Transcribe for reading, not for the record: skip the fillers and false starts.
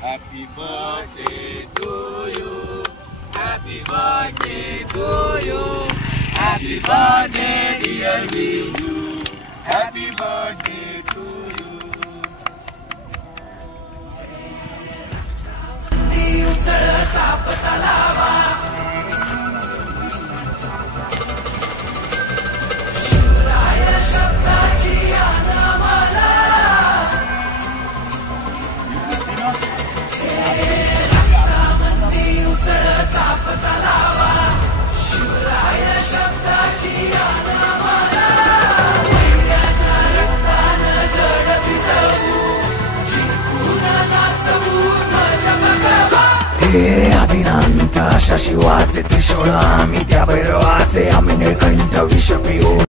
Happy birthday to you. Happy birthday to you. Happy birthday dear Viju. Happy birthday to you. Shivray शब्दाची आनमाला रक्तामंदी उसळता पतलावा शिवराय शब्दाची आनमाला वैराच्या रक्तानं जड भिजवू जिंकून नाचवू ध्वज भगवा हे आदिनांत अशा शिवाचे त्रिशूळ आम्ही त्या भैरवाचे आम्ही निळकंठ विष पिऊ